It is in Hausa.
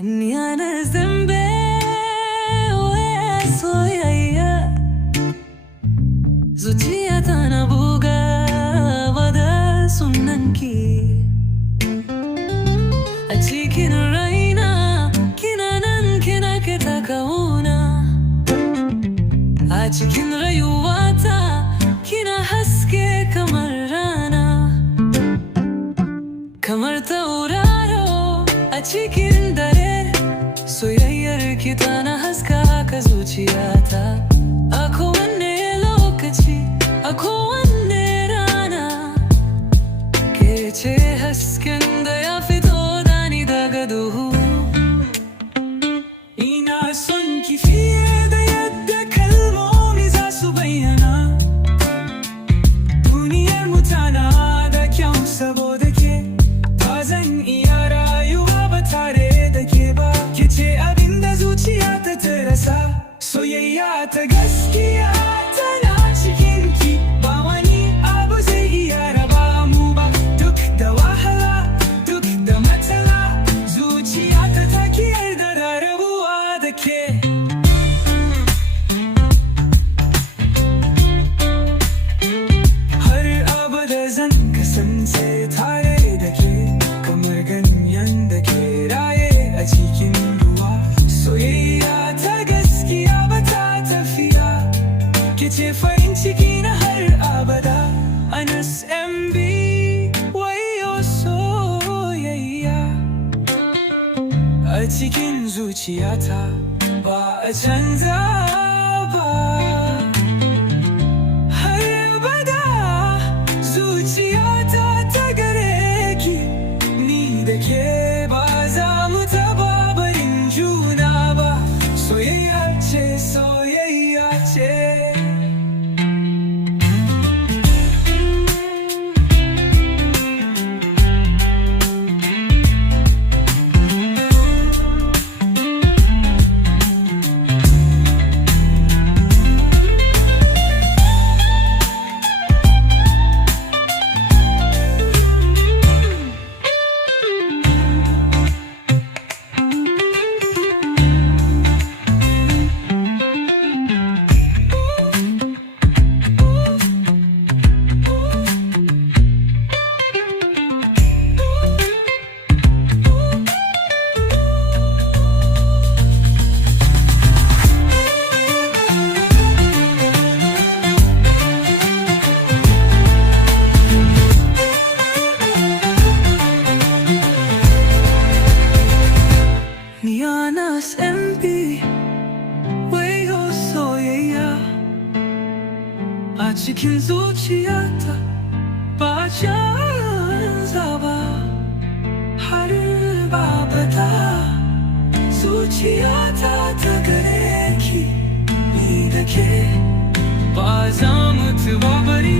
إني أنا ذنبي ويا zuciya tana bugawa da sunanki a cikin raina, kina nan kina ke ta kauna a cikin rayuwata, kina haske kamar rana, kamar tauraro a cikin dare. Soyayyar ki tana haskaka zuciyata a kowane lokaci, a kowane rana. Ke ce hasken da ya fito da ni daga duhu. Ina son ki fiye da yadda kalmomi za su bayyana. Duniyar mu tana da kyau saboda ke, ba zan iya rayuwa ba tare da ke ba. Ke ce abinda zuciya ta rasa. Soyayya ta gaskiya tana cikin ki, ba wani abu zai iya raba mu ba. Duk da wahala, duk da matsala, zuciya ta ki yarda da rabuwa da ke. Har abada zan kasance tare da ke, kamar ganyen da ke raye a cikin ruwa. Soyayya ta gaskiya ba ta tafiya, ke ce farin ciki na har abada. Anas MB, wayo soyayya a cikin zuciyata ba a canza ba. Har abada zuciyata ta gare ki, ni da ke ba za mu taba barin juna ba. Soyayya ce, soyayya ce. Anas MB, wayo soyayya a cikin zuciyata ba canza ba. Har abada zuciyata ta gare ki, ni da ke ba za mu taba bari